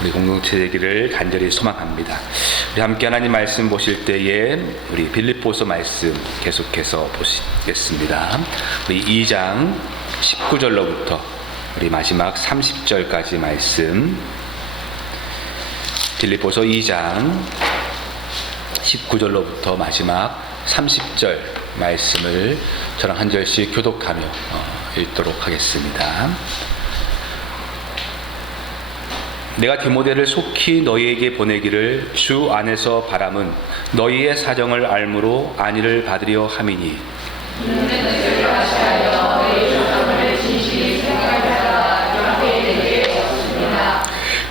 우리 공동체 되기를 간절히 소망합니다. 우리 함께 하나님 말씀 보실 때에 우리 빌립보서 말씀 계속해서 보시겠습니다. 우리 2장 19절로부터 우리 마지막 30절까지 말씀, 빌립보서 2장 19절로부터 마지막 30절 말씀을 저랑 한 절씩 교독하며 읽도록 하겠습니다. 내가 디모데를 속히 너희에게 보내기를 주 안에서 바람은 너희의 사정을 알므로 안위를 받으려 함이니,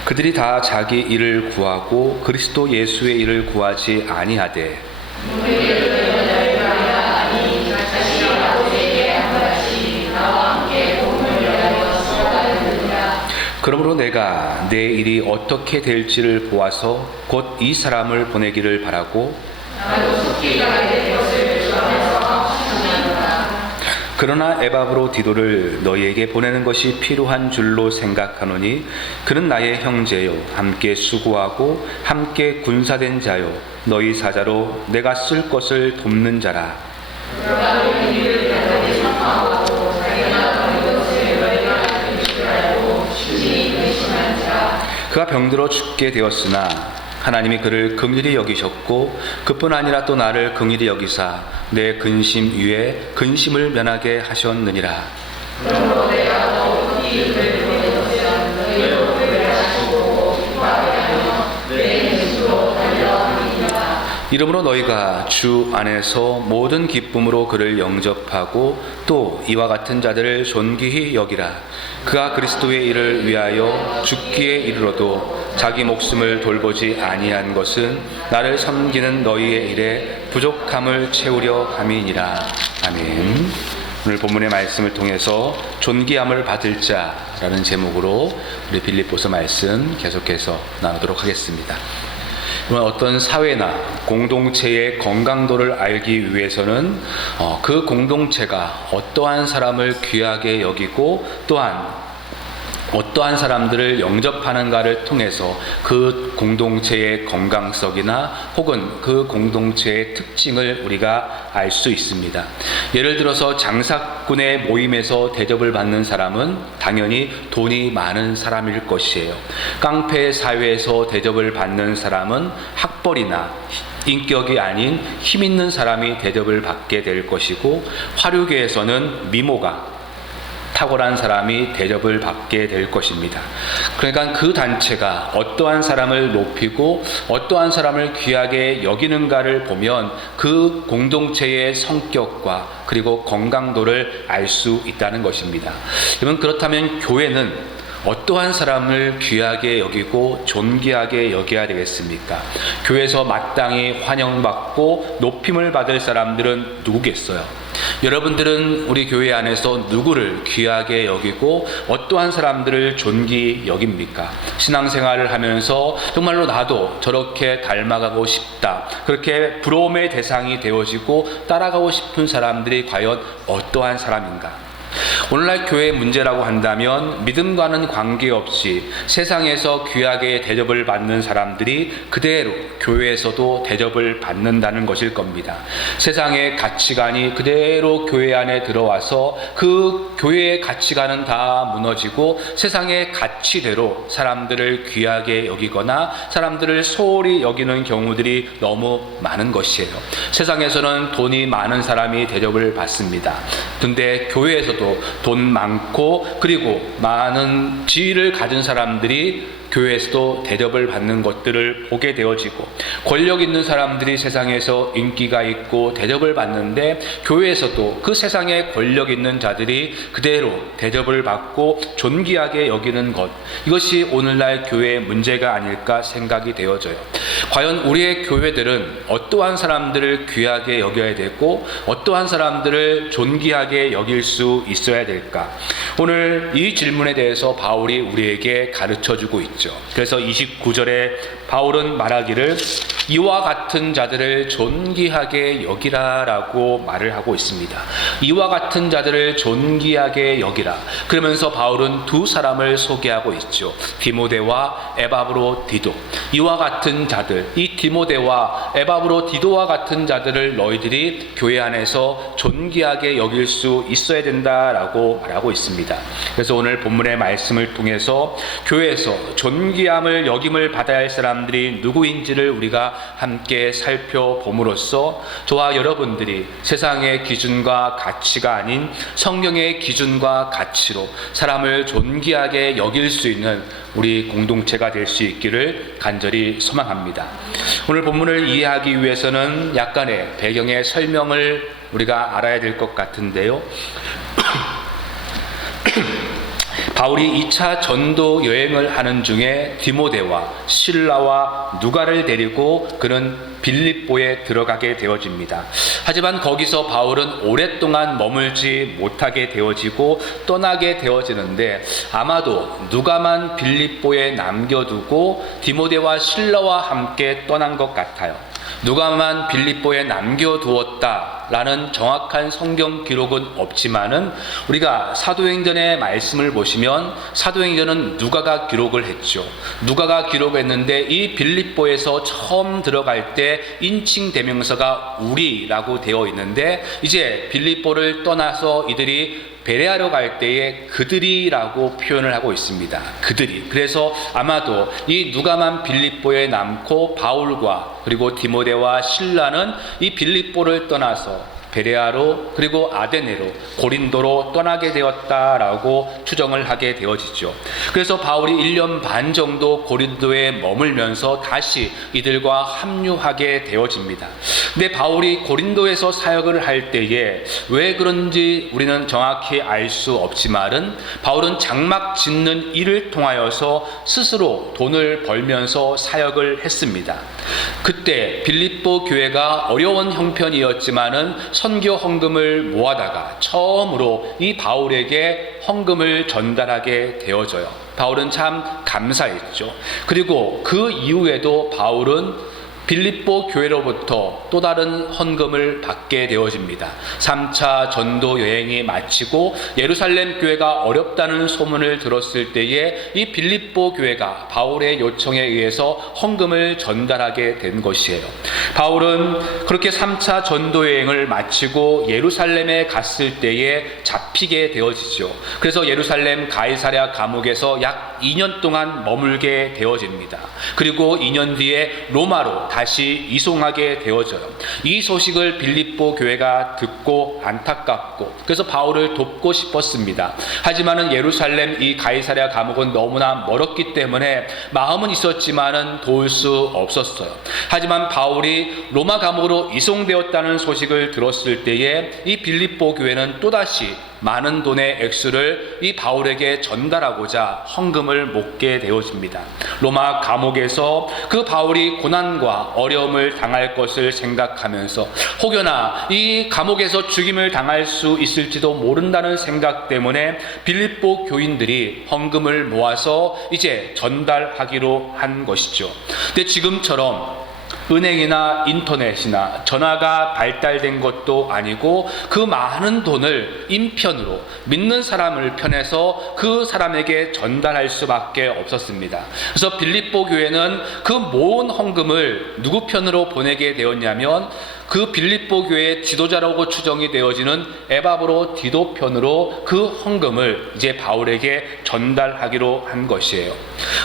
그들이 다 자기 일을 구하고 그리스도 예수의 일을 구하지 아니하되 그러므로 내가 내 일이 어떻게 될지를 보아서 곧 이 사람을 보내기를 바라고, 그러나 에바브로 디도를 너희에게 보내는 것이 필요한 줄로 생각하노니 그는 나의 형제요 함께 수고하고 함께 군사된 자요 너희 사자로 내가 쓸 것을 돕는 자라. 그가 병들어 죽게 되었으나 하나님이 그를 긍휼히 여기셨고 그뿐 아니라 또 나를 긍휼히 여기사 내 근심 위에 근심을 면하게 하셨느니라. 이러므로 너희가 주 안에서 모든 기쁨으로 그를 영접하고 또 이와 같은 자들을 존귀히 여기라. 그가 그리스도의 일을 위하여 죽기에 이르러도 자기 목숨을 돌보지 아니한 것은 나를 섬기는 너희의 일에 부족함을 채우려 함이니라. 아멘. 오늘 본문의 말씀을 통해서 존귀함을 받을 자라는 제목으로 우리 빌립보서 말씀 계속해서 나누도록 하겠습니다. 어떤 사회나 공동체의 건강도를 알기 위해서는 그 공동체가 어떠한 사람을 귀하게 여기고 또한 어떠한 사람들을 영접하는가를 통해서 그 공동체의 건강성이나 혹은 그 공동체의 특징을 우리가 알 수 있습니다. 예를 들어서 장사꾼의 모임에서 대접을 받는 사람은 당연히 돈이 많은 사람일 것이에요. 깡패 사회에서 대접을 받는 사람은 학벌이나 인격이 아닌 힘 있는 사람이 대접을 받게 될 것이고, 화류계에서는 미모가 탁월한 사람이 대접을 받게 될 것입니다. 그러니까 그 단체가 어떠한 사람을 높이고 어떠한 사람을 귀하게 여기는가를 보면 그 공동체의 성격과 그리고 건강도를 알 수 있다는 것입니다. 여러분, 그렇다면 교회는 어떠한 사람을 귀하게 여기고 존귀하게 여겨야 되겠습니까? 교회에서 마땅히 환영받고 높임을 받을 사람들은 누구겠어요? 여러분들은 우리 교회 안에서 누구를 귀하게 여기고 어떠한 사람들을 존귀 여깁니까? 신앙생활을 하면서 정말로 나도 저렇게 닮아가고 싶다, 그렇게 부러움의 대상이 되어지고 따라가고 싶은 사람들이 과연 어떠한 사람인가? 오늘날 교회의 문제라고 한다면 믿음과는 관계없이 세상에서 귀하게 대접을 받는 사람들이 그대로 교회에서도 대접을 받는다는 것일 겁니다. 세상의 가치관이 그대로 교회 안에 들어와서 그 교회의 가치관은 다 무너지고 세상의 가치대로 사람들을 귀하게 여기거나 사람들을 소홀히 여기는 경우들이 너무 많은 것이에요. 세상에서는 돈이 많은 사람이 대접을 받습니다. 근데 교회에서도 돈 많고 그리고 많은 지위를 가진 사람들이 교회에서도 대접을 받는 것들을 보게 되어지고, 권력 있는 사람들이 세상에서 인기가 있고 대접을 받는데 교회에서도 그 세상에 권력 있는 자들이 그대로 대접을 받고 존귀하게 여기는 것, 이것이 오늘날 교회의 문제가 아닐까 생각이 되어져요. 과연 우리의 교회들은 어떠한 사람들을 귀하게 여겨야 되고 어떠한 사람들을 존귀하게 여길 수 있어야 될까? 오늘 이 질문에 대해서 바울이 우리에게 가르쳐주고 있죠. 그래서 29절에 바울은 말하기를 이와 같은 자들을 존귀하게 여기라라고 말을 하고 있습니다. 이와 같은 자들을 존귀하게 여기라. 그러면서 바울은 두 사람을 소개하고 있죠. 디모데와 에바브로디도. 이와 같은 자들, 이 디모데와 에바브로디도와 같은 자들을 너희들이 교회 안에서 존귀하게 여길 수 있어야 된다라고 말하고 있습니다. 그래서 오늘 본문의 말씀을 통해서 교회에서 존귀함을 여김을 받아야 할 사람들이 누구인지를 우리가 함께 살펴봄으로써 저와 여러분들이 세상의 기준과 가치가 아닌 성경의 기준과 가치로 사람을 존귀하게 여길 수 있는 우리 공동체가 될 수 있기를 간절히 소망합니다. 오늘 본문을 이해하기 위해서는 약간의 배경의 설명을 우리가 알아야 될 것 같은데요. 바울이 2차 전도 여행을 하는 중에 디모데와 실라와 누가를 데리고 그는 빌립보에 들어가게 되어집니다. 하지만 거기서 바울은 오랫동안 머물지 못하게 되어지고 떠나게 되어지는데 아마도 누가만 빌립보에 남겨두고 디모데와 실라와 함께 떠난 것 같아요. 누가만 빌립보에 남겨두었다라는 정확한 성경 기록은 없지만은 우리가 사도행전의 말씀을 보시면 사도행전은 누가가 기록을 했죠. 누가가 기록했는데 이 빌립보에서 처음 들어갈 때 인칭 대명사가 우리라고 되어 있는데 이제 빌립보를 떠나서 이들이 베레아로 갈 때에 그들이라고 표현을 하고 있습니다. 그들이. 그래서 아마도 이 누가만 빌립보에 남고 바울과 그리고 디모데와 실라는 이 빌립보를 떠나서 베레아로 그리고 아데네로 고린도로 떠나게 되었다라고 추정을 하게 되어지죠. 그래서 바울이 1년 반 정도 고린도에 머물면서 다시 이들과 합류하게 되어집니다. 근데 바울이 고린도에서 사역을 할 때에 왜 그런지 우리는 정확히 알 수 없지만은 바울은 장막 짓는 일을 통하여서 스스로 돈을 벌면서 사역을 했습니다. 그때 빌립보 교회가 어려운 형편이었지만은 선교 헌금을 모아다가 처음으로 이 바울에게 헌금을 전달하게 되어져요. 바울은 참 감사했죠. 그리고 그 이후에도 바울은 빌립보 교회로부터 또 다른 헌금을 받게 되어집니다. 3차 전도 여행이 마치고 예루살렘 교회가 어렵다는 소문을 들었을 때에 이 빌립보 교회가 바울의 요청에 의해서 헌금을 전달하게 된 것이에요. 바울은 그렇게 3차 전도 여행을 마치고 예루살렘에 갔을 때에 잡히게 되어지죠. 그래서 예루살렘 가이사랴 감옥에서 약 2년 동안 머물게 되어집니다. 그리고 2년 뒤에 로마로 다시 이송하게 되어져요. 이 소식을 빌립보 교회가 듣고 안타깝고 그래서 바울을 돕고 싶었습니다. 하지만은 예루살렘 이 가이사랴 감옥은 너무나 멀었기 때문에 마음은 있었지만은 도울 수 없었어요. 하지만 바울이 로마 감옥으로 이송되었다는 소식을 들었을 때에 이 빌립보 교회는 또다시 많은 돈의 액수를 이 바울에게 전달하고자 헌금을 몫게 되어집니다. 로마 감옥에서 그 바울이 고난과 어려움을 당할 것을 생각하면서 혹여나 이 감옥에서 죽임을 당할 수 있을지도 모른다는 생각 때문에 빌립보 교인들이 헌금을 모아서 이제 전달하기로 한 것이죠. 근데 지금처럼 은행이나 인터넷이나 전화가 발달된 것도 아니고 그 많은 돈을 인편으로 믿는 사람을 편해서 그 사람에게 전달할 수밖에 없었습니다. 그래서 빌립보 교회는 그 모은 헌금을 누구 편으로 보내게 되었냐면 그 빌립보 교회의 지도자라고 추정이 되어지는 에바브로디도 편으로 그 헌금을 이제 바울에게 전달하기로 한 것이에요.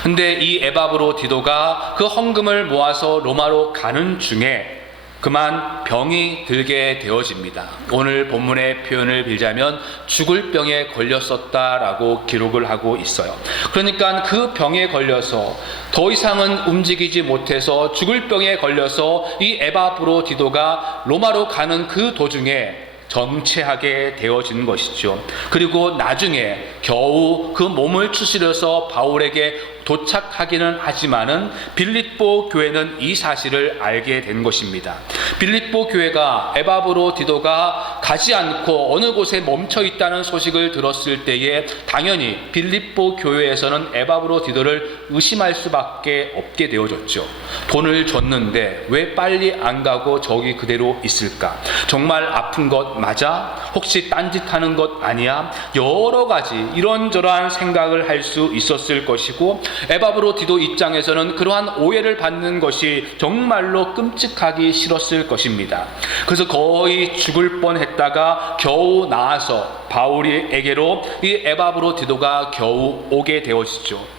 근데 이 에바브로디도가 그 헌금을 모아서 로마로 가는 중에 그만 병이 들게 되어집니다. 오늘 본문의 표현을 빌자면 죽을 병에 걸렸었다라고 기록을 하고 있어요. 그러니까 그 병에 걸려서 더 이상은 움직이지 못해서 죽을 병에 걸려서 이 에바브로디도가 로마로 가는 그 도중에 정체하게 되어진 것이죠. 그리고 나중에 겨우 그 몸을 추스려서 바울에게 도착하기는 하지만은 빌립보 교회는 이 사실을 알게 된 것입니다. 빌립보 교회가 에바브로디도가 가지 않고 어느 곳에 멈춰 있다는 소식을 들었을 때에 당연히 빌립보 교회에서는 에바브로디도를 의심할 수밖에 없게 되어졌죠. 돈을 줬는데 왜 빨리 안 가고 저기 그대로 있을까? 정말 아픈 것 맞아? 혹시 딴짓하는 것 아니야? 여러 가지 이런저러한 생각을 할 수 있었을 것이고, 에바브로디도 입장에서는 그러한 오해를 받는 것이 정말로 끔찍하기 싫었을 것입니다. 그래서 거의 죽을 뻔했다가 겨우 나아서 바울에게로 이 에바브로디도가 겨우 오게 되어지죠.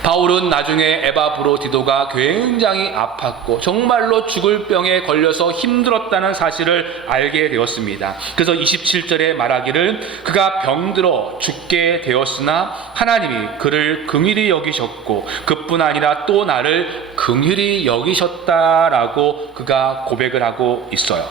바울은 나중에 에바브로디도가 굉장히 아팠고 정말로 죽을 병에 걸려서 힘들었다는 사실을 알게 되었습니다. 그래서 27절에 말하기를 그가 병들어 죽게 되었으나 하나님이 그를 긍휼히 여기셨고 그뿐 아니라 또 나를 긍휼히 여기셨다라고 그가 고백을 하고 있어요.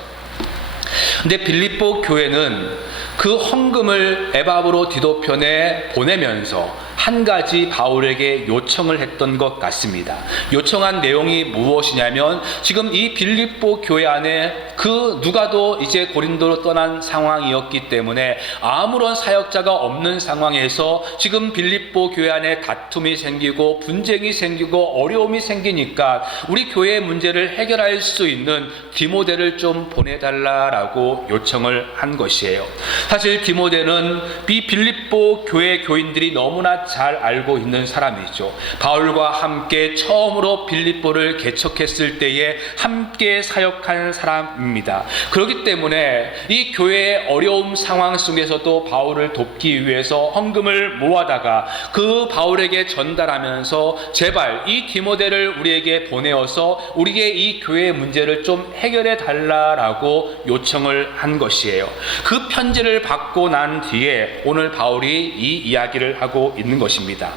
근데 빌립보 교회는 그 헌금을 에바브로디도 편에 보내면서 한 가지 바울에게 요청을 했던 것 같습니다. 요청한 내용이 무엇이냐면, 지금 이 빌립보 교회 안에 그 누가도 이제 고린도로 떠난 상황이었기 때문에 아무런 사역자가 없는 상황에서 지금 빌립보 교회 안에 다툼이 생기고 분쟁이 생기고 어려움이 생기니까 우리 교회의 문제를 해결할 수 있는 디모데를 좀 보내달라라고 요청을 한 것이에요. 사실 디모데는 이 빌립보 교회 교인들이 너무나 잘 알고 있는 사람이죠. 바울과 함께 처음으로 빌립보를 개척했을 때에 함께 사역한 사람입니다. 그렇기 때문에 이 교회의 어려움 상황 속에서도 바울을 돕기 위해서 헌금을 모아다가 그 바울에게 전달하면서 제발 이 디모데를 우리에게 보내어서 우리의 이 교회의 문제를 좀 해결해 달라라고 요청을 한 것이에요. 그 편지를 받고 난 뒤에 오늘 바울이 이 이야기를 하고 있는 것입니다.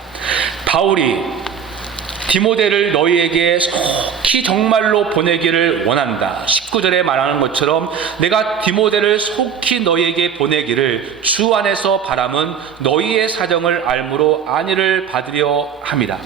바울이 디모데를 너희에게 속히 정말로 보내기를 원한다. 19절에 말하는 것처럼 내가 디모데를 속히 너희에게 보내기를 주 안에서 바람은 너희의 사정을 알므로 안위를 받으려 함이라.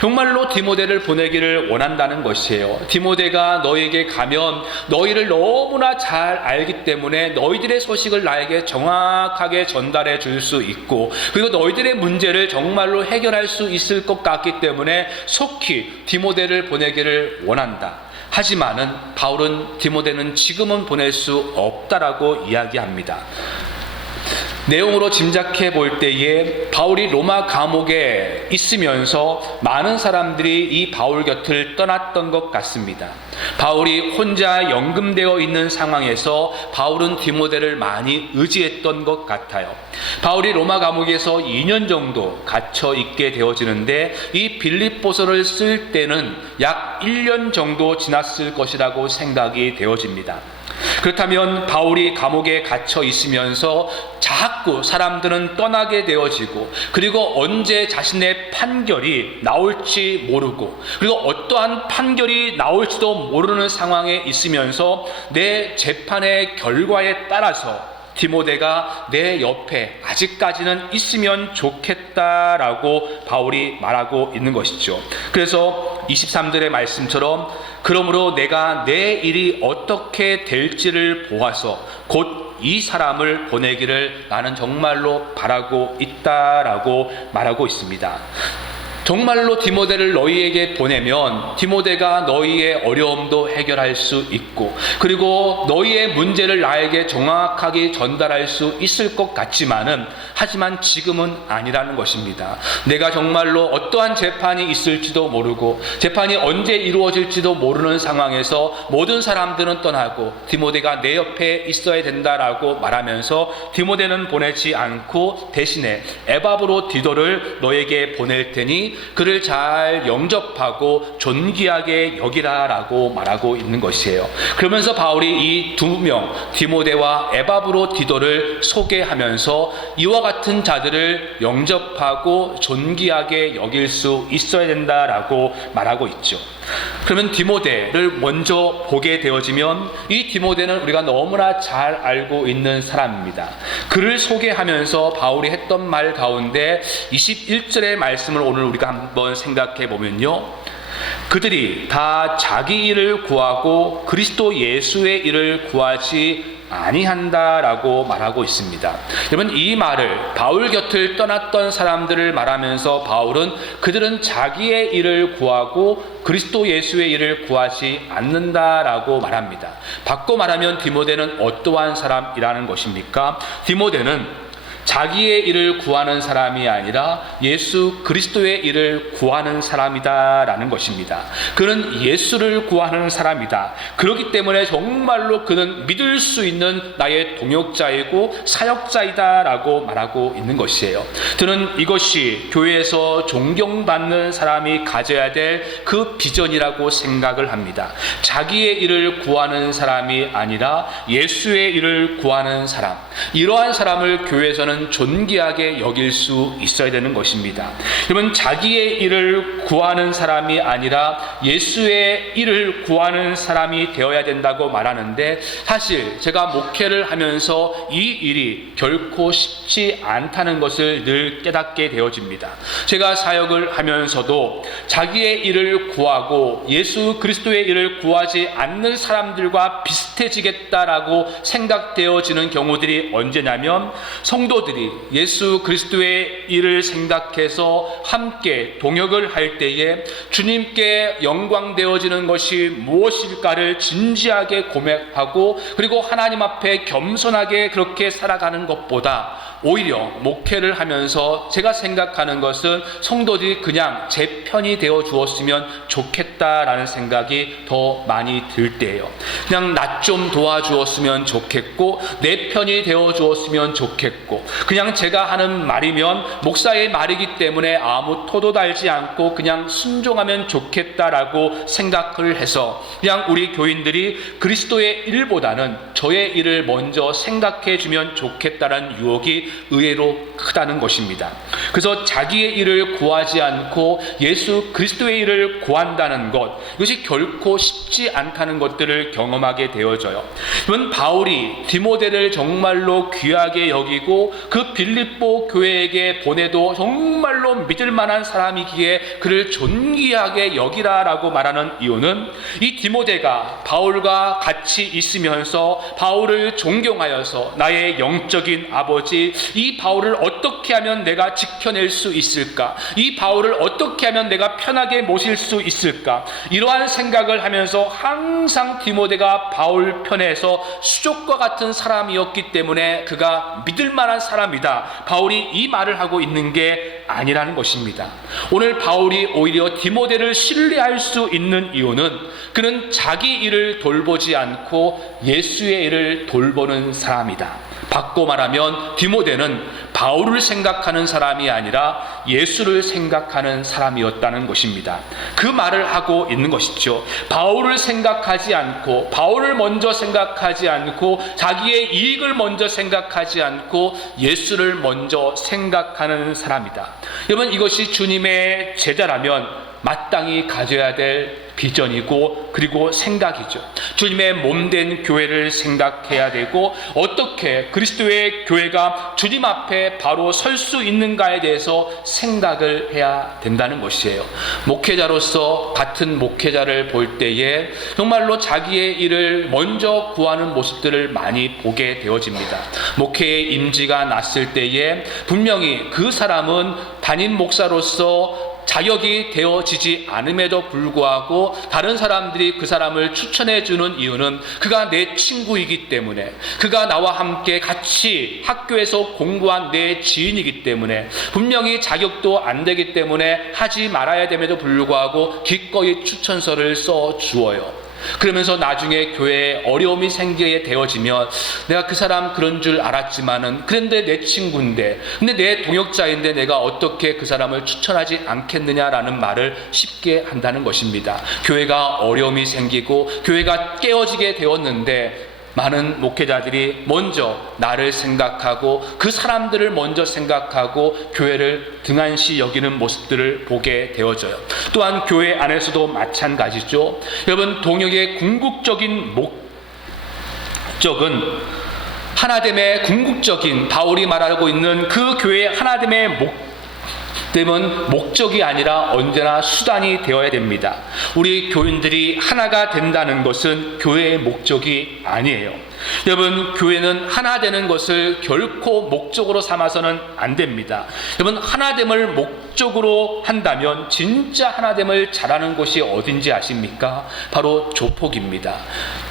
정말로 디모데를 보내기를 원한다는 것이에요. 디모데가 너희에게 가면 너희를 너무나 잘 알기 때문에 너희들의 소식을 나에게 정확하게 전달해 줄 수 있고, 그리고 너희들의 문제를 정말로 해결할 수 있을 것 같기 때문에 속히 디모데를 보내기를 원한다. 하지만은 바울은 디모데는 지금은 보낼 수 없다라고 이야기합니다. 내용으로 짐작해 볼 때에 바울이 로마 감옥에 있으면서 많은 사람들이 이 바울 곁을 떠났던 것 같습니다. 바울이 혼자 연금되어 있는 상황에서 바울은 디모데를 많이 의지했던 것 같아요. 바울이 로마 감옥에서 2년 정도 갇혀 있게 되어지는데 이 빌립보서를 쓸 때는 약 1년 정도 지났을 것이라고 생각이 되어집니다. 그렇다면 바울이 감옥에 갇혀 있으면서 자꾸 사람들은 떠나게 되어지고, 그리고 언제 자신의 판결이 나올지 모르고, 그리고 어떠한 판결이 나올지도 모르는 상황에 있으면서 내 재판의 결과에 따라서 디모데가 내 옆에 아직까지는 있으면 좋겠다라고 바울이 말하고 있는 것이죠. 그래서 23절의 말씀처럼 그러므로 내가 내 일이 어떻게 될지를 보아서 곧 이 사람을 보내기를 나는 정말로 바라고 있다라고 말하고 있습니다. 정말로 디모데를 너희에게 보내면 디모데가 너희의 어려움도 해결할 수 있고, 그리고 너희의 문제를 나에게 정확하게 전달할 수 있을 것 같지만은, 하지만 지금은 아니라는 것입니다. 내가 정말로 어떠한 재판이 있을지도 모르고 재판이 언제 이루어질지도 모르는 상황에서 모든 사람들은 떠나고 디모데가 내 옆에 있어야 된다라고 말하면서 디모데는 보내지 않고 대신에 에바브로디도를 너에게 보낼 테니 그를 잘 영접하고 존귀하게 여기라라고 말하고 있는 것이에요. 그러면서 바울이 이 두 명 디모데와 에바브로디도를 소개하면서 이와 같은 자들을 영접하고 존귀하게 여길 수 있어야 된다라고 말하고 있죠. 그러면 디모데를 먼저 보게 되어지면 이 디모데는 우리가 너무나 잘 알고 있는 사람입니다. 그를 소개하면서 바울이 했던 말 가운데 21절의 말씀을 오늘 우리가 우리가 한번 생각해 보면요, 그들이 다 자기 일을 구하고 그리스도 예수의 일을 구하지 아니한다라고 말하고 있습니다. 여러분, 이 말을 바울 곁을 떠났던 사람들을 말하면서 바울은 그들은 자기의 일을 구하고 그리스도 예수의 일을 구하지 않는다라고 말합니다. 바꿔 말하면 디모데는 어떠한 사람이라는 것입니까? 디모데는 자기의 일을 구하는 사람이 아니라 예수 그리스도의 일을 구하는 사람이다라는 것입니다. 그는 예수를 구하는 사람이다. 그렇기 때문에 정말로 그는 믿을 수 있는 나의 동역자이고 사역자이다라고 말하고 있는 것이에요. 저는 이것이 교회에서 존경받는 사람이 가져야 될 그 비전이라고 생각을 합니다. 자기의 일을 구하는 사람이 아니라 예수의 일을 구하는 사람, 이러한 사람을 교회에서는 존귀하게 여길 수 있어야 되는 것입니다. 여러분, 자기의 일을 구하는 사람이 아니라 예수의 일을 구하는 사람이 되어야 된다고 말하는데, 사실 제가 목회를 하면서 이 일이 결코 쉽지 않다는 것을 늘 깨닫게 되어집니다. 제가 사역을 하면서도 자기의 일을 구하고 예수 그리스도의 일을 구하지 않는 사람들과 비슷해지겠다라고 생각되어지는 경우들이 언제냐면, 성도들이 예수 그리스도의 일을 생각해서 함께 동역을 할 때에 주님께 영광되어지는 것이 무엇일까를 진지하게 고백하고, 그리고 하나님 앞에 겸손하게 그렇게 살아가는 것보다 오히려 목회를 하면서 제가 생각하는 것은 성도들이 그냥 제 편이 되어 주었으면 좋겠다라는 생각이 더 많이 들 때예요. 그냥 나 좀 도와주었으면 좋겠고, 내 편이 되어 주었으면 좋겠고, 그냥 제가 하는 말이면 목사의 말이기 때문에 아무 토도 달지 않고 그냥 순종하면 좋겠다라고 생각을 해서 그냥 우리 교인들이 그리스도의 일보다는 저의 일을 먼저 생각해 주면 좋겠다라는 유혹이 의외로 크다는 것입니다. 그래서 자기의 일을 구하지 않고 예수 그리스도의 일을 구한다는 것, 이것이 결코 쉽지 않다는 것들을 경험하게 되어져요. 이번 바울이 디모데를 정말로 귀하게 여기고 그 빌립보 교회에게 보내도 정말로 믿을 만한 사람이기에 그를 존귀하게 여기라라고 말하는 이유는, 이 디모데가 바울과 같이 있으면서 바울을 존경하여서 나의 영적인 아버지, 이 바울을 어떻게 하면 내가 지켜낼 수 있을까? 이 바울을 어떻게 하면 내가 편하게 모실 수 있을까? 이러한 생각을 하면서 항상 디모데가 바울 편에서 수족과 같은 사람이었기 때문에 그가 믿을 만한 사람이다, 바울이 이 말을 하고 있는 게 아니라는 것입니다. 오늘 바울이 오히려 디모데를 신뢰할 수 있는 이유는 그는 자기 일을 돌보지 않고 예수의 일을 돌보는 사람이다. 바꿔 말하면 디모데는 바울을 생각하는 사람이 아니라 예수를 생각하는 사람이었다는 것입니다. 그 말을 하고 있는 것이죠. 바울을 생각하지 않고, 바울을 먼저 생각하지 않고, 자기의 이익을 먼저 생각하지 않고 예수를 먼저 생각하는 사람이다. 여러분, 이것이 주님의 제자라면 마땅히 가져야 될 비전이고 그리고 생각이죠. 주님의 몸된 교회를 생각해야 되고, 어떻게 그리스도의 교회가 주님 앞에 바로 설 수 있는가에 대해서 생각을 해야 된다는 것이에요. 목회자로서 같은 목회자를 볼 때에 정말로 자기의 일을 먼저 구하는 모습들을 많이 보게 되어집니다. 목회의 임지가 났을 때에 분명히 그 사람은 담임 목사로서 자격이 되어지지 않음에도 불구하고 다른 사람들이 그 사람을 추천해 주는 이유는 그가 내 친구이기 때문에, 그가 나와 함께 같이 학교에서 공부한 내 지인이기 때문에, 분명히 자격도 안 되기 때문에 하지 말아야 됨에도 불구하고 기꺼이 추천서를 써 주어요. 그러면서 나중에 교회에 어려움이 생기게 되어지면, 내가 그 사람 그런 줄 알았지만은 그런데 내 친구인데, 근데 내 동역자인데 내가 어떻게 그 사람을 추천하지 않겠느냐라는 말을 쉽게 한다는 것입니다. 교회가 어려움이 생기고 교회가 깨어지게 되었는데 많은 목회자들이 먼저 나를 생각하고 그 사람들을 먼저 생각하고 교회를 등한시 여기는 모습들을 보게 되어져요. 또한 교회 안에서도 마찬가지죠. 여러분, 동역의 궁극적인 목적은 하나됨의 궁극적인, 바울이 말하고 있는 그 교회의 하나됨의 때문에 목적이 아니라 언제나 수단이 되어야 됩니다. 우리 교인들이 하나가 된다는 것은 교회의 목적이 아니에요. 여러분, 교회는 하나 되는 것을 결코 목적으로 삼아서는 안 됩니다. 여러분, 하나됨을 목적으로 한다면 진짜 하나됨을 잘하는 곳이 어딘지 아십니까? 바로 조폭입니다.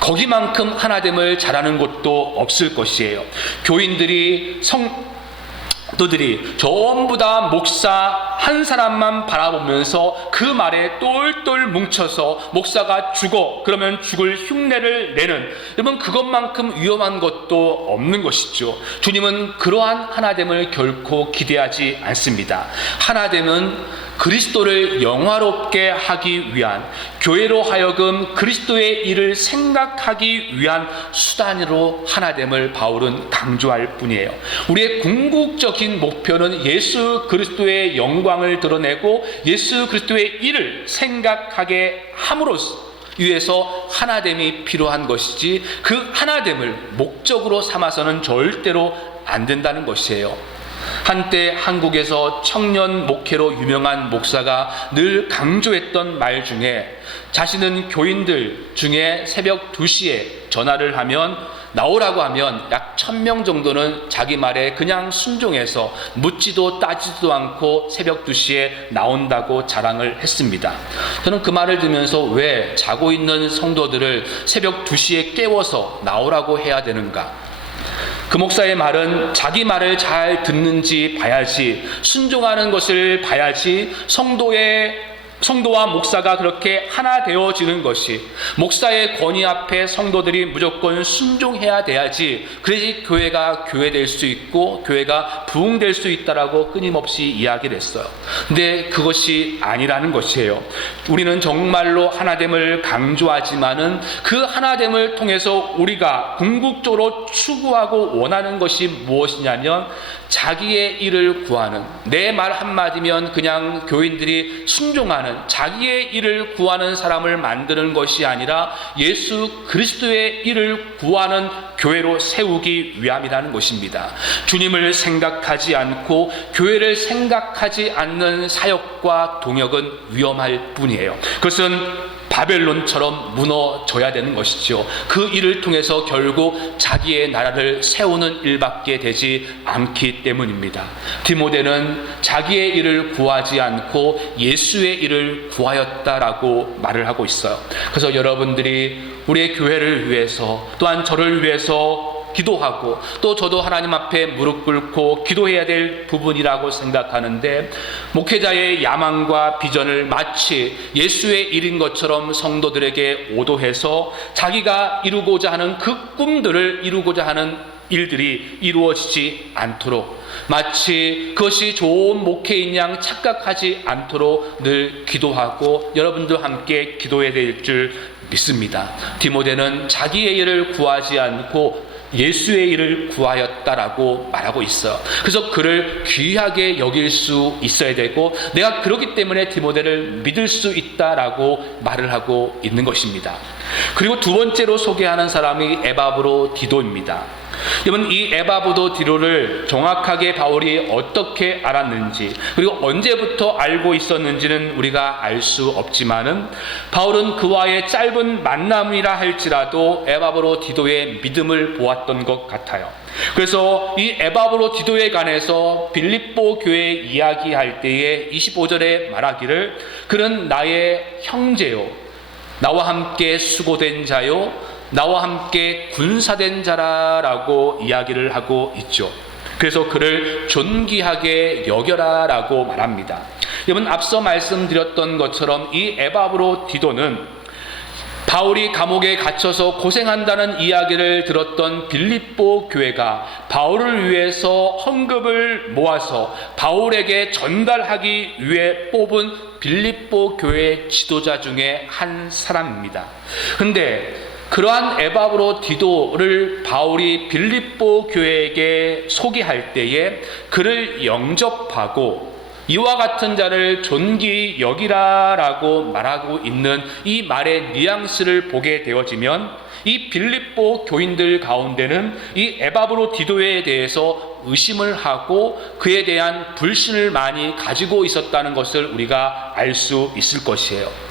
거기만큼 하나됨을 잘하는 곳도 없을 것이에요. 교인들이 성도들이 전부 다 목사 한 사람만 바라보면서 그 말에 똘똘 뭉쳐서 목사가 죽어 그러면 죽을 흉내를 내는, 여러분, 그것만큼 위험한 것도 없는 것이죠. 주님은 그러한 하나됨을 결코 기대하지 않습니다. 하나됨은 그리스도를 영화롭게 하기 위한, 교회로 하여금 그리스도의 일을 생각하기 위한 수단으로 하나됨을 바울은 강조할 뿐이에요. 우리의 궁극적인 목표는 예수 그리스도의 영광을 드러내고 예수 그리스도의 일을 생각하게 함으로써 위해서 하나됨이 필요한 것이지, 그 하나됨을 목적으로 삼아서는 절대로 안 된다는 것이에요. 한때 한국에서 청년 목회로 유명한 목사가 늘 강조했던 말 중에, 자신은 교인들 중에 새벽 2시에 전화를 하면 나오라고 하면 약 1000명 정도는 자기 말에 그냥 순종해서 묻지도 따지지도 않고 새벽 2시에 나온다고 자랑을 했습니다. 저는 그 말을 들으면서 왜 자고 있는 성도들을 새벽 2시에 깨워서 나오라고 해야 되는가? 그 목사의 말은 자기 말을 잘 듣는지 봐야지, 순종하는 것을 봐야지, 성도와 목사가 그렇게 하나 되어지는 것이, 목사의 권위 앞에 성도들이 무조건 순종해야 돼야지, 그래야지 교회가 교회될 수 있고 교회가 부흥될 수 있다라고 끊임없이 이야기를 했어요. 근데 그것이 아니라는 것이에요. 우리는 정말로 하나됨을 강조하지만은 그 하나됨을 통해서 우리가 궁극적으로 추구하고 원하는 것이 무엇이냐면, 자기의 일을 구하는, 내 말 한마디면 그냥 교인들이 순종하는, 자기의 일을 구하는 사람을 만드는 것이 아니라 예수 그리스도의 일을 구하는 교회로 세우기 위함이라는 것입니다. 주님을 생각하지 않고 교회를 생각하지 않는 사역과 동역은 위험할 뿐이에요. 그것은 바벨론처럼 무너져야 되는 것이죠. 그 일을 통해서 결국 자기의 나라를 세우는 일밖에 되지 않기 때문입니다. 디모데는 자기의 일을 구하지 않고 예수의 일을 구하였다라고 말을 하고 있어요. 그래서 여러분들이 우리의 교회를 위해서, 또한 저를 위해서 기도하고, 또 저도 하나님 앞에 무릎 꿇고 기도해야 될 부분이라고 생각하는데, 목회자의 야망과 비전을 마치 예수의 일인 것처럼 성도들에게 오도해서 자기가 이루고자 하는 그 꿈들을 이루고자 하는 일들이 이루어지지 않도록, 마치 그것이 좋은 목회인 양 착각하지 않도록 늘 기도하고 여러분들 함께 기도해야 될 줄 믿습니다. 디모데는 자기의 일을 구하지 않고 예수의 일을 구하였다라고 말하고 있어요. 그래서 그를 귀하게 여길 수 있어야 되고, 내가 그렇기 때문에 디모데를 믿을 수 있다라고 말을 하고 있는 것입니다. 그리고 두 번째로 소개하는 사람이 에바브로 디도입니다. 여러분, 이 에바브로 디도를 정확하게 바울이 어떻게 알았는지, 그리고 언제부터 알고 있었는지는 우리가 알 수 없지만은, 바울은 그와의 짧은 만남이라 할지라도 에바브로 디도의 믿음을 보았던 것 같아요. 그래서 이 에바브로 디도에 관해서 빌립보 교회 이야기할 때에 25절에 말하기를, 그는 나의 형제요, 나와 함께 수고된 자요, 나와 함께 군사된 자라라고 이야기를 하고 있죠. 그래서 그를 존귀하게 여겨라라고 말합니다. 여러분, 앞서 말씀드렸던 것처럼 이 에바브로 디도는 바울이 감옥에 갇혀서 고생한다는 이야기를 들었던 빌립보 교회가 바울을 위해서 헌금을 모아서 바울에게 전달하기 위해 뽑은 빌립보 교회 지도자 중에 한 사람입니다. 근데 그러한 에바브로 디도를 바울이 빌립보 교회에게 소개할 때에 그를 영접하고 이와 같은 자를 존귀히 여기라라고 말하고 있는 이 말의 뉘앙스를 보게 되어지면 이 빌립보 교인들 가운데는 이 에바브로디도에 대해서 의심을 하고 그에 대한 불신을 많이 가지고 있었다는 것을 우리가 알 수 있을 것이에요.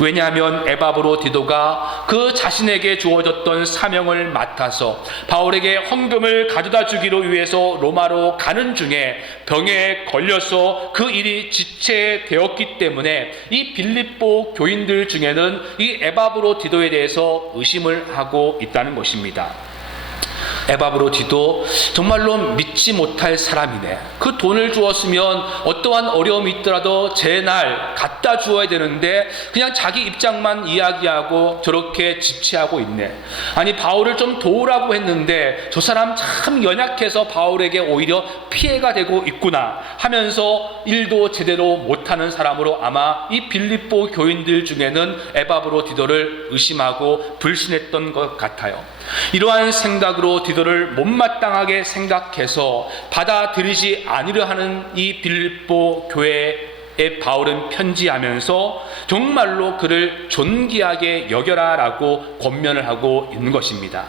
왜냐하면 에바브로디도가 그 자신에게 주어졌던 사명을 맡아서 바울에게 헌금을 가져다 주기로 위해서 로마로 가는 중에 병에 걸려서 그 일이 지체되었기 때문에 이 빌립보 교인들 중에는 이 에바브로디도에 대해서 의심을 하고 있다는 것입니다. 에바브로디도 정말로 믿지 못할 사람이네. 그 돈을 주었으면 어떠한 어려움이 있더라도 제날 갖다 주어야 되는데 그냥 자기 입장만 이야기하고 저렇게 지체하고 있네. 아니, 바울을 좀 도우라고 했는데 저 사람 참 연약해서 바울에게 오히려 피해가 되고 있구나 하면서 일도 제대로 못하는 사람으로 아마 이 빌립보 교인들 중에는 에바브로디도를 의심하고 불신했던 것 같아요. 이러한 생각으로 디도를 못마땅하게 생각해서 받아들이지 않으려 하는 이 빌립보 교회에 바울은 편지하면서 정말로 그를 존귀하게 여겨라라고 권면을 하고 있는 것입니다.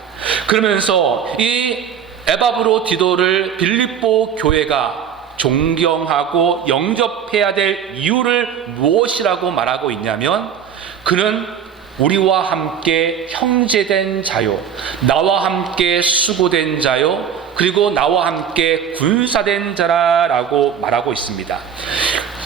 그러면서 이 에바브로디도를 빌립보 교회가 존경하고 영접해야 될 이유를 무엇이라고 말하고 있냐면, 그는 우리와 함께 형제된 자요, 나와 함께 수고된 자요, 그리고 나와 함께 군사된 자라라고 말하고 있습니다.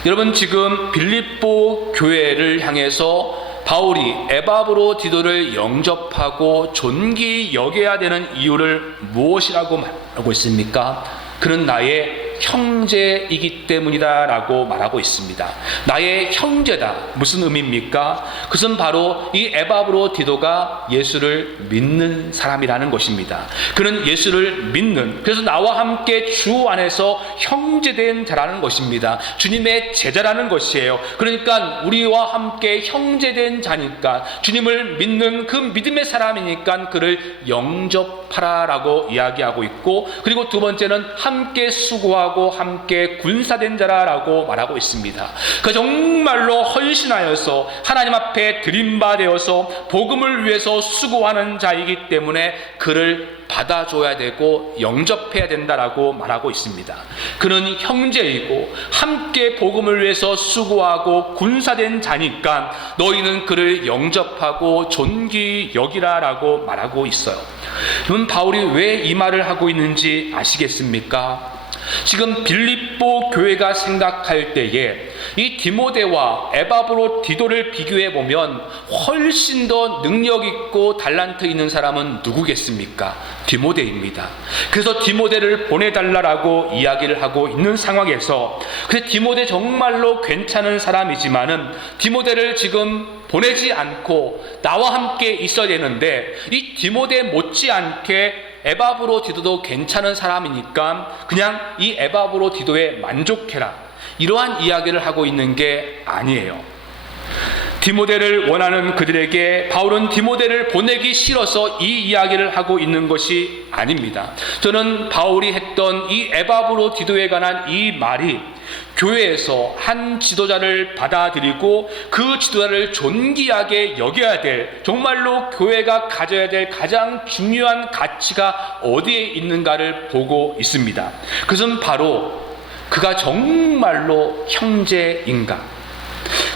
여러분, 지금 빌립보 교회를 향해서 바울이 에바브로디도를 영접하고 존귀히 여겨야 되는 이유를 무엇이라고 말하고 있습니까? 그는 나의 형제이기 때문이다 라고 말하고 있습니다. 나의 형제다. 무슨 의미입니까? 그것은 바로 이 에바브로디도가 예수를 믿는 사람이라는 것입니다. 그는 예수를 믿는, 그래서 나와 함께 주 안에서 형제된 자라는 것입니다. 주님의 제자라는 것이에요. 그러니까 우리와 함께 형제된 자니까, 주님을 믿는 그 믿음의 사람이니까 그를 영접하라 라고 이야기하고 있고, 그리고 두 번째는 함께 수고하고 함께 군사된 자라라고 말하고 있습니다. 그 정말로 헌신하여서 하나님 앞에 드림바되어서 복음을 위해서 수고하는 자이기 때문에 그를 받아줘야 되고 영접해야 된다라고 말하고 있습니다. 그는 형제이고 함께 복음을 위해서 수고하고 군사된 자니까 너희는 그를 영접하고 존귀히 여기라라고 말하고 있어요. 그럼 바울이 왜 이 말을 하고 있는지 아시겠습니까? 지금 빌립보 교회가 생각할 때에 이 디모데와 에바브로디도를 비교해 보면 훨씬 더 능력 있고 달란트 있는 사람은 누구겠습니까? 디모데입니다. 그래서 디모데를 보내달라고 이야기를 하고 있는 상황에서, 그래서 디모데 정말로 괜찮은 사람이지만은 디모데를 지금 보내지 않고 나와 함께 있어야 되는데, 이 디모데 못지않게 에바브로디도도 괜찮은 사람이니까 그냥 이 에바브로디도에 만족해라, 이러한 이야기를 하고 있는 게 아니에요. 디모데를 원하는 그들에게 바울은 디모데를 보내기 싫어서 이 이야기를 하고 있는 것이 아닙니다. 저는 바울이 했던 이 에바브로디도에 관한 이 말이 교회에서 한 지도자를 받아들이고 그 지도자를 존귀하게 여겨야 될, 정말로 교회가 가져야 될 가장 중요한 가치가 어디에 있는가를 보고 있습니다. 그것은 바로 그가 정말로 형제인가,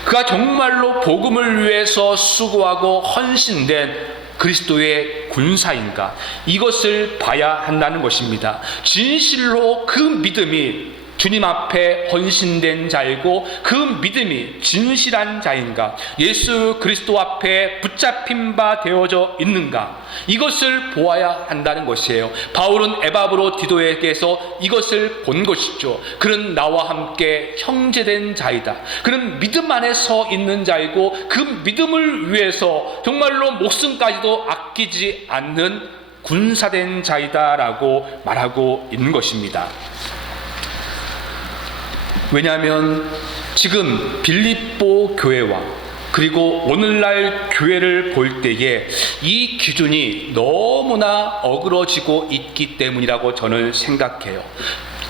그가 정말로 복음을 위해서 수고하고 헌신된 그리스도의 군사인가, 이것을 봐야 한다는 것입니다. 진실로 그 믿음이 주님 앞에 헌신된 자이고 그 믿음이 진실한 자인가, 예수 그리스도 앞에 붙잡힌 바 되어져 있는가, 이것을 보아야 한다는 것이에요. 바울은 에바브로디도에게서 이것을 본 것이죠. 그는 나와 함께 형제된 자이다. 그는 믿음 안에 서 있는 자이고 그 믿음을 위해서 정말로 목숨까지도 아끼지 않는 군사된 자이다라고 말하고 있는 것입니다. 왜냐하면 지금 빌립보 교회와 그리고 오늘날 교회를 볼 때에 이 기준이 너무나 어그러지고 있기 때문이라고 저는 생각해요.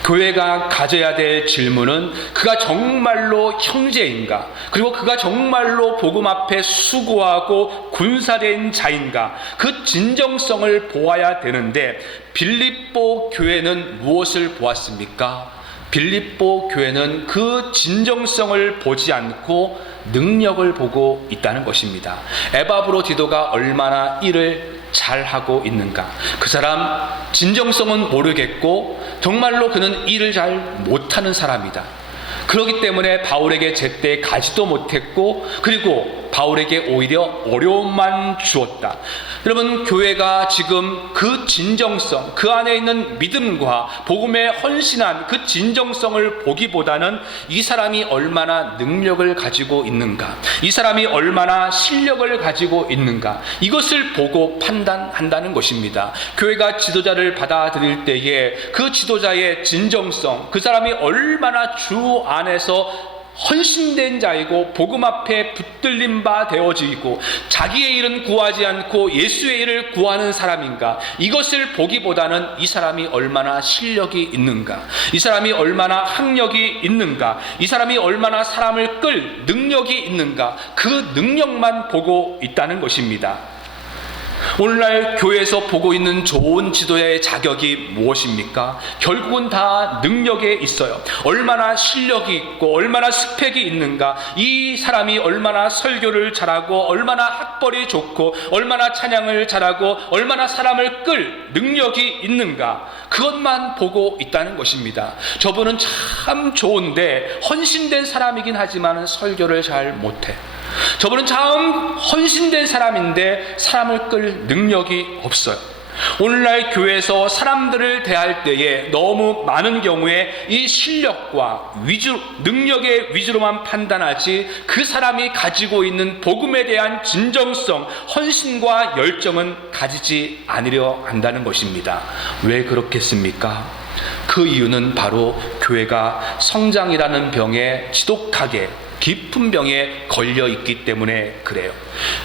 교회가 가져야 될 질문은 그가 정말로 형제인가, 그리고 그가 정말로 복음 앞에 수고하고 군사된 자인가, 그 진정성을 보아야 되는데, 빌립보 교회는 무엇을 보았습니까? 빌립보 교회는 그 진정성을 보지 않고 능력을 보고 있다는 것입니다. 에바브로디도가 얼마나 일을 잘하고 있는가, 그 사람 진정성은 모르겠고 정말로 그는 일을 잘 못하는 사람이다. 그렇기 때문에 바울에게 제때 가지도 못했고, 그리고 바울에게 오히려 어려움만 주었다. 여러분, 교회가 지금 그 진정성, 그 안에 있는 믿음과 복음에 헌신한 그 진정성을 보기보다는 이 사람이 얼마나 능력을 가지고 있는가, 이 사람이 얼마나 실력을 가지고 있는가, 이것을 보고 판단한다는 것입니다. 교회가 지도자를 받아들일 때에 그 지도자의 진정성, 그 사람이 얼마나 주 안에서 헌신된 자이고 복음 앞에 붙들린 바 되어지고 자기의 일은 구하지 않고 예수의 일을 구하는 사람인가, 이것을 보기보다는 이 사람이 얼마나 실력이 있는가, 이 사람이 얼마나 학력이 있는가, 이 사람이 얼마나 사람을 끌 능력이 있는가, 그 능력만 보고 있다는 것입니다. 오늘날 교회에서 보고 있는 좋은 지도자의 자격이 무엇입니까? 결국은 다 능력에 있어요. 얼마나 실력이 있고 얼마나 스펙이 있는가, 이 사람이 얼마나 설교를 잘하고 얼마나 학벌이 좋고 얼마나 찬양을 잘하고 얼마나 사람을 끌 능력이 있는가, 그것만 보고 있다는 것입니다. 저분은 참 좋은데 헌신된 사람이긴 하지만 설교를 잘 못해. 저분은 참 헌신된 사람인데 사람을 끌 능력이 없어요. 오늘날 교회에서 사람들을 대할 때에 너무 많은 경우에 이 실력과 능력의 위주로만 판단하지, 그 사람이 가지고 있는 복음에 대한 진정성, 헌신과 열정은 가지지 않으려 한다는 것입니다. 왜 그렇겠습니까? 그 이유는 바로 교회가 성장이라는 병에 지독하게 깊은 병에 걸려 있기 때문에 그래요.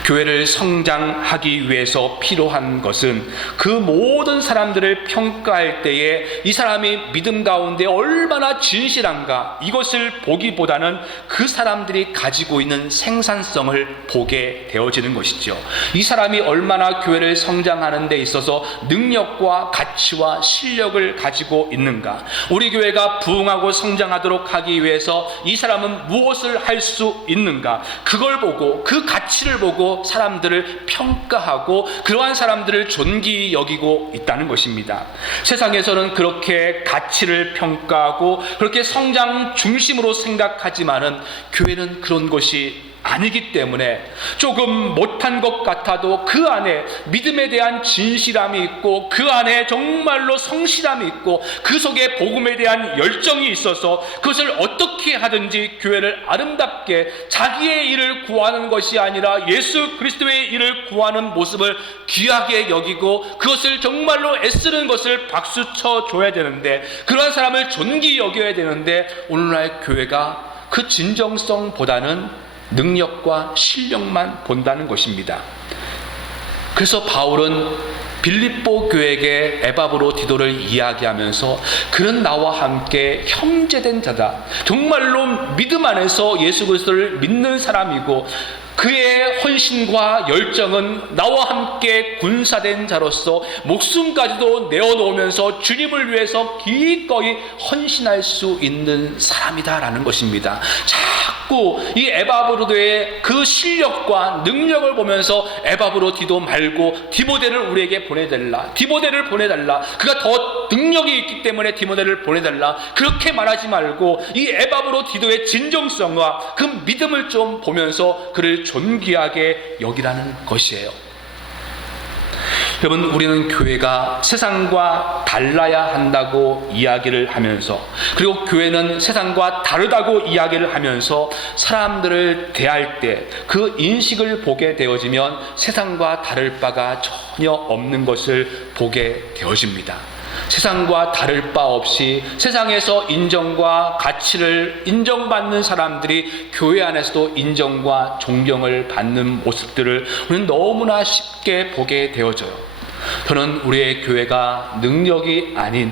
교회를 성장하기 위해서 필요한 것은 그 모든 사람들을 평가할 때에 이 사람이 믿음 가운데 얼마나 진실한가, 이것을 보기보다는 그 사람들이 가지고 있는 생산성을 보게 되어지는 것이죠. 이 사람이 얼마나 교회를 성장하는 데 있어서 능력과 가치와 실력을 가지고 있는가, 우리 교회가 부흥하고 성장하도록 하기 위해서 이 사람은 무엇을 할 수 있는가, 그걸 보고 그 가치를 보고 사람들을 평가하고 그러한 사람들을 존귀히 여기고 있다는 것입니다. 세상에서는 그렇게 가치를 평가하고 그렇게 성장 중심으로 생각하지만은 교회는 그런 것이 아니기 때문에 조금 못한 것 같아도 그 안에 믿음에 대한 진실함이 있고 그 안에 정말로 성실함이 있고 그 속에 복음에 대한 열정이 있어서 그것을 어떻게 하든지 교회를 아름답게 자기의 일을 구하는 것이 아니라 예수 그리스도의 일을 구하는 모습을 귀하게 여기고 그것을 정말로 애쓰는 것을 박수 쳐줘야 되는데, 그러한 사람을 존귀히 여겨야 되는데, 오늘날 교회가 그 진정성보다는 능력과 실력만 본다는 것입니다. 그래서 바울은 빌립보 교회에게 에바브로디도를 이야기하면서 그는 나와 함께 형제된 자다, 정말로 믿음 안에서 예수 그리스도를 믿는 사람이고 그의 헌신과 열정은 나와 함께 군사된 자로서 목숨까지도 내어놓으면서 주님을 위해서 기꺼이 헌신할 수 있는 사람이다라는 것입니다. 자꾸 이 에바브로디도의 그 실력과 능력을 보면서 에바브로디도 말고 디모데를 우리에게 보내달라, 디모데를 보내달라, 그가 더 능력이 있기 때문에 디모데를 보내달라, 그렇게 말하지 말고 이 에바브로디도의 진정성과 그 믿음을 좀 보면서 그를 존귀하게 여기라는 것이에요. 여러분, 우리는 교회가 세상과 달라야 한다고 이야기를 하면서, 그리고 교회는 세상과 다르다고 이야기를 하면서 사람들을 대할 때 그 인식을 보게 되어지면 세상과 다를 바가 전혀 없는 것을 보게 되어집니다. 세상과 다를 바 없이 세상에서 인정과 가치를 인정받는 사람들이 교회 안에서도 인정과 존경을 받는 모습들을 우리는 너무나 쉽게 보게 되어져요. 저는 우리의 교회가 능력이 아닌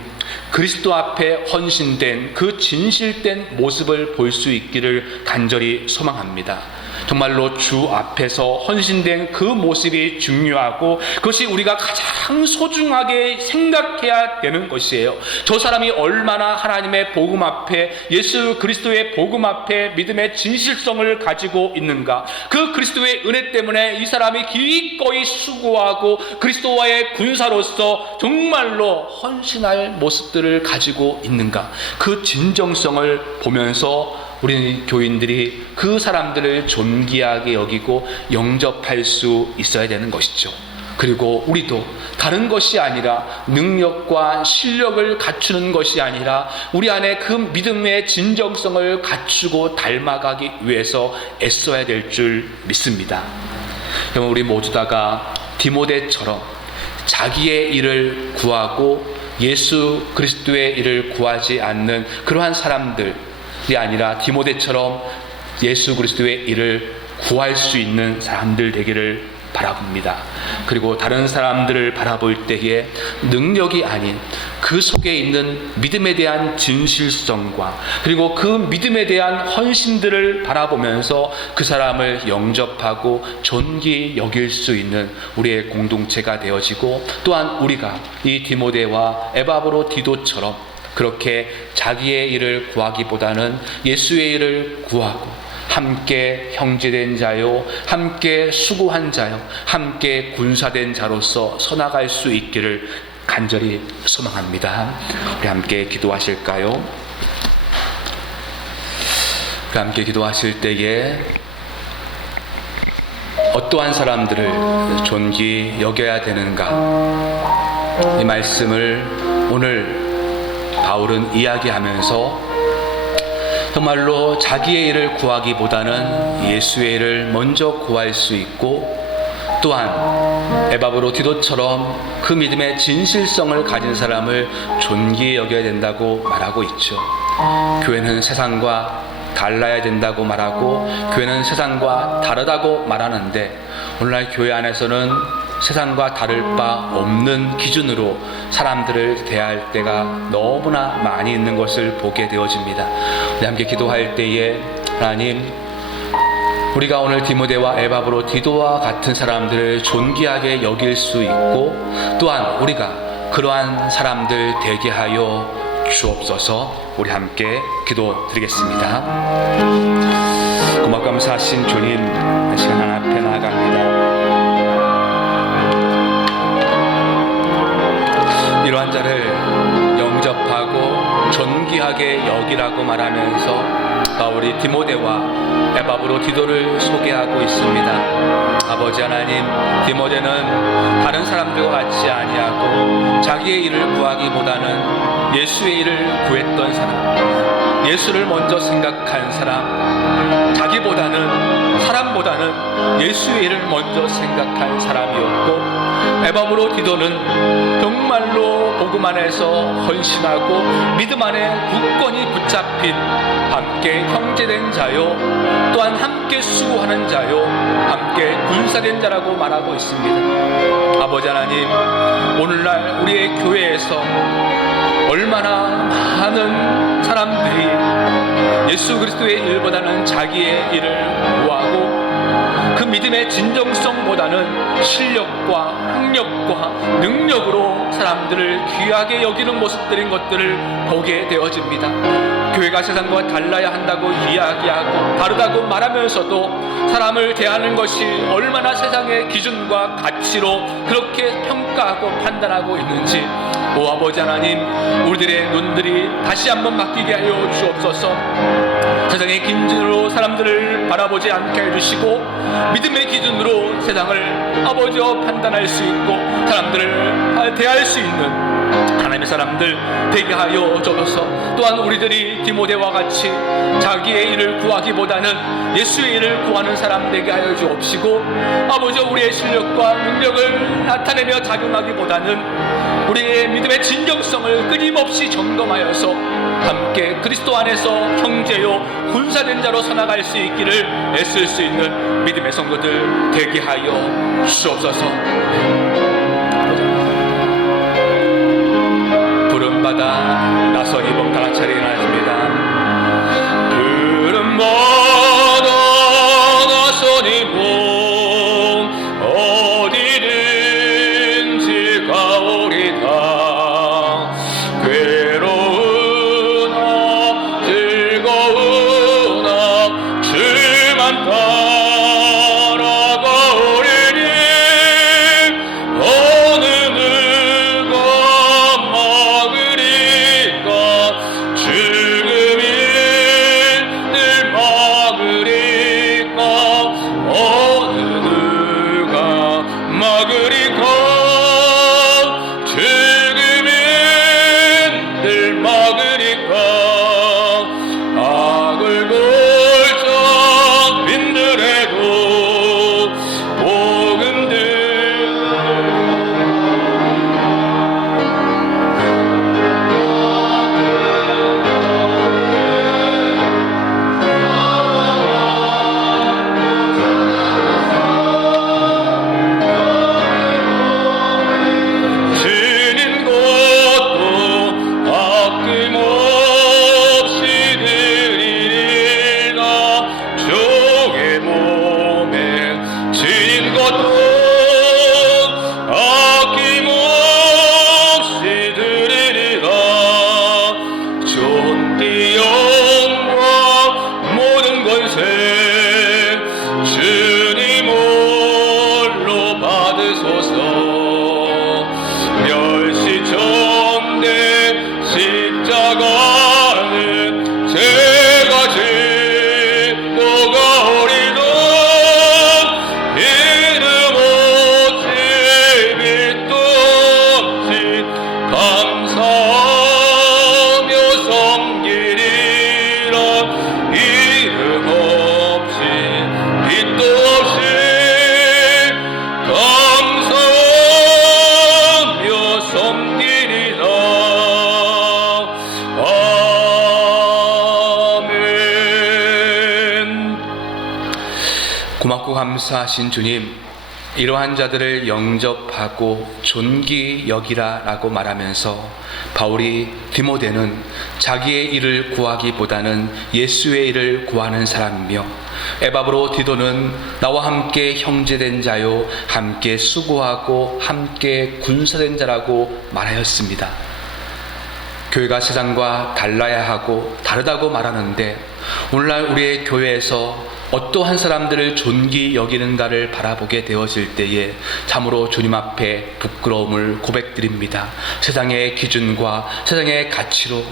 그리스도 앞에 헌신된 그 진실된 모습을 볼 수 있기를 간절히 소망합니다. 정말로 주 앞에서 헌신된 그 모습이 중요하고 그것이 우리가 가장 소중하게 생각해야 되는 것이에요. 저 사람이 얼마나 하나님의 복음 앞에, 예수 그리스도의 복음 앞에 믿음의 진실성을 가지고 있는가, 그 그리스도의 은혜 때문에 이 사람이 기꺼이 수고하고 그리스도와의 군사로서 정말로 헌신할 모습들을 가지고 있는가, 그 진정성을 보면서 우리 교인들이 그 사람들을 존귀하게 여기고 영접할 수 있어야 되는 것이죠. 그리고 우리도 다른 것이 아니라 능력과 실력을 갖추는 것이 아니라 우리 안에 그 믿음의 진정성을 갖추고 닮아가기 위해서 애써야 될 줄 믿습니다. 여러분, 우리 모두 다가 디모데처럼 자기의 일을 구하고 예수 그리스도의 일을 구하지 않는 그러한 사람들이 아니라 디모데처럼 예수 그리스도의 일을 구할 수 있는 사람들 되기를 바라봅니다. 그리고 다른 사람들을 바라볼 때에 능력이 아닌 그 속에 있는 믿음에 대한 진실성과 그리고 그 믿음에 대한 헌신들을 바라보면서 그 사람을 영접하고 존귀히 여길 수 있는 우리의 공동체가 되어지고, 또한 우리가 이 디모데와 에바브로디도처럼 그렇게 자기의 일을 구하기보다는 예수의 일을 구하고 함께 형제된 자요, 함께 수고한 자요, 함께 군사된 자로서 서나갈 수 있기를 간절히 소망합니다. 우리 함께 기도하실까요? 우리 함께 기도하실 때에 어떠한 사람들을 존귀히 여겨야 되는가, 이 말씀을 오늘 바울은 이야기하면서 정말로 자기의 일을 구하기보다는 예수의 일을 먼저 구할 수 있고, 또한 에바브로디도처럼 그 믿음의 진실성을 가진 사람을 존귀히 여겨야 된다고 말하고 있죠. 교회는 세상과 달라야 된다고 말하고 교회는 세상과 다르다고 말하는데, 오늘날 교회 안에서는 세상과 다를 바 없는 기준으로 사람들을 대할 때가 너무나 많이 있는 것을 보게 되어집니다. 우리 함께 기도할 때에 하나님, 우리가 오늘 디모데와 에바브로디도와 같은 사람들을 존귀하게 여길 수 있고, 또한 우리가 그러한 사람들 되게 하여 주옵소서. 우리 함께 기도드리겠습니다. 고맙고 감사하신 주님, 시간 하나 앞에 나아갑니다. 이러한 자를 영접하고 존귀하게 여기라고 말하면서 바울이 디모데와 에바브로디도를 소개하고 있습니다. 아버지 하나님, 디모데는 다른 사람들과 같이 아니하고 자기의 일을 구하기보다는 예수의 일을 구했던 사람, 예수를 먼저 생각한 사람, 사람보다는 예수의 일을 먼저 생각한 사람이었고, 에바브로디도는 정말로 복음 안에서 헌신하고 믿음 안에 굳건히 붙잡힌 함께 형제된 자요, 또한 함께 수고하는 자요, 함께 군사된 자라고 말하고 있습니다. 아버지 하나님, 오늘날 우리의 교회에서 얼마나 많은 사람들이 예수 그리스도의 일보다는 자기의 일을 구하고 그 믿음의 진정성보다는 실력과 학력과 능력으로 사람들을 귀하게 여기는 모습들인 것들을 보게 되어집니다. 교회가 세상과 달라야 한다고 이야기하고 다르다고 말하면서도 사람을 대하는 것이 얼마나 세상의 기준과 가치로 그렇게 평가하고 판단하고 있는지, 오 아버지 하나님, 우리들의 눈들이 다시 한번 바뀌게 하여 주옵소서. 세상의 기준으로 사람들을 바라보지 않게 해주시고 믿음의 기준으로 세상을 아버지여 판단할 수 있고 사람들을 대할 수 있는 하나님의 사람들 되게 하여 주옵소서. 또한 우리들이 디모데와 같이 자기의 일을 구하기보다는 예수의 일을 구하는 사람 되게 하여 주옵시고, 아버지여 우리의 실력과 능력을 나타내며 작용하기보다는 우리의 믿음의 진정성을 끊임없이 점검하여서 함께 그리스도 안에서 형제요 군사된 자로 서나갈 수 있기를 애쓸 수 있는 믿음의 성도들 되게 하여 주옵소서. 받아 나선이 법 다 같이 일어나십니다. 푸른 바다 나선이 법 어디든지 가오리다. 괴로우나 즐거우나 주만 따라가오리니 어느 누가 막으리까. 죽음이 늘 막으리까. 어느 누가 막으리까. 죽음이 늘 막으리까. 악을 골자 빈들에도 복음들 주님 것도 아낌없이 드리리라. 주의 몸에 주님 것도 아낌없이 드리리라. 존귀 영광 모든 권세 주님 홀로 받으소서. 멸시정대 십자가는 제가 짚고 가오리다. 이름 없이 빛도 없이 감사하며 섬기리라. 이름 없이 빛도 없이 감사하며 섬기리라. 아멘. 고맙고 감사하신 주님, 이러한 자들을 영접하고 존귀 여기라 라고 말하면서 바울이 디모데는 자기의 일을 구하기보다는 예수의 일을 구하는 사람이며 에바브로 디도는 나와 함께 형제된 자요 함께 수고하고 함께 군사된 자라고 말하였습니다. 교회가 세상과 달라야 하고 다르다고 말하는데 오늘날 우리의 교회에서 어떠한 사람들을 존귀 여기는가를 바라보게 되어질 때에 참으로 주님 앞에 부끄러움을 고백드립니다. 세상의 기준과 세상의 가치로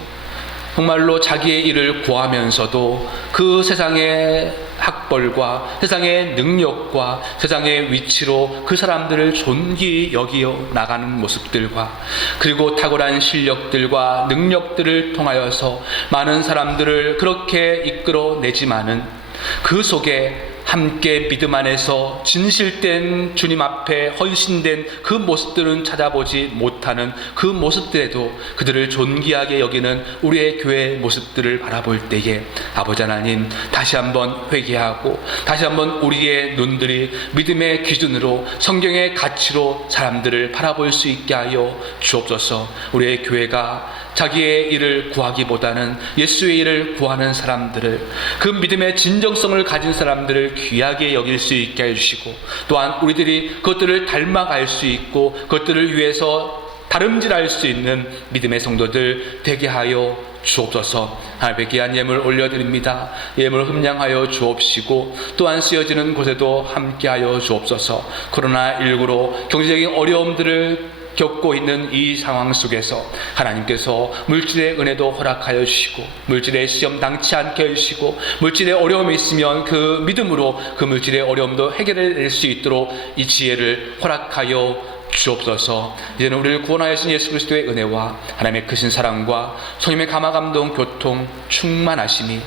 정말로 자기의 일을 구하면서도 그 세상의 학벌과 세상의 능력과 세상의 위치로 그 사람들을 존귀 여기어 나가는 모습들과 그리고 탁월한 실력들과 능력들을 통하여서 많은 사람들을 그렇게 이끌어내지만은 그 속에 함께 믿음 안에서 진실된 주님 앞에 헌신된 그 모습들은 찾아보지 못하는 그 모습들에도 그들을 존귀하게 여기는 우리의 교회의 모습들을 바라볼 때에 아버지 하나님 다시 한번 회개하고 다시 한번 우리의 눈들이 믿음의 기준으로 성경의 가치로 사람들을 바라볼 수 있게 하여 주옵소서. 우리의 교회가 자기의 일을 구하기보다는 예수의 일을 구하는 사람들을, 그 믿음의 진정성을 가진 사람들을 귀하게 여길 수 있게 해주시고, 또한 우리들이 그것들을 닮아갈 수 있고 그것들을 위해서 다름질할 수 있는 믿음의 성도들 되게 하여 주옵소서. 하나님께 귀한 예물 올려드립니다. 예물 흠량하여 주옵시고 또한 쓰여지는 곳에도 함께하여 주옵소서. 코로나19로 경제적인 어려움들을 겪고 있는 이 상황 속에서 하나님께서 물질의 은혜도 허락하여 주시고 물질의 시험 당치 않게 해주시고 물질의 어려움이 있으면 그 믿음으로 그 물질의 어려움도 해결해낼 수 있도록 이 지혜를 허락하여 주옵소서. 이제는 우리를 구원하신 예수 그리스도의 은혜와 하나님의 크신 사랑과 성령의 감화 감동 교통 충만하심이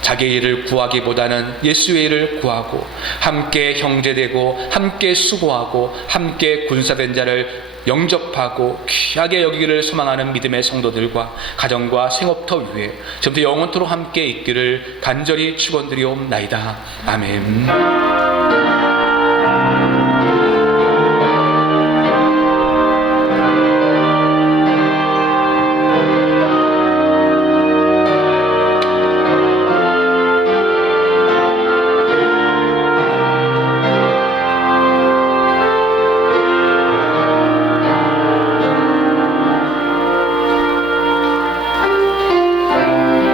자기의 일을 구하기보다는 예수의 일을 구하고 함께 형제되고 함께 수고하고 함께 군사된 자를 영접하고 귀하게 여기기를 소망하는 믿음의 성도들과 가정과 생업터 위에 지금부터 영원토록 함께 있기를 간절히 축원드리옵나이다. 아멘.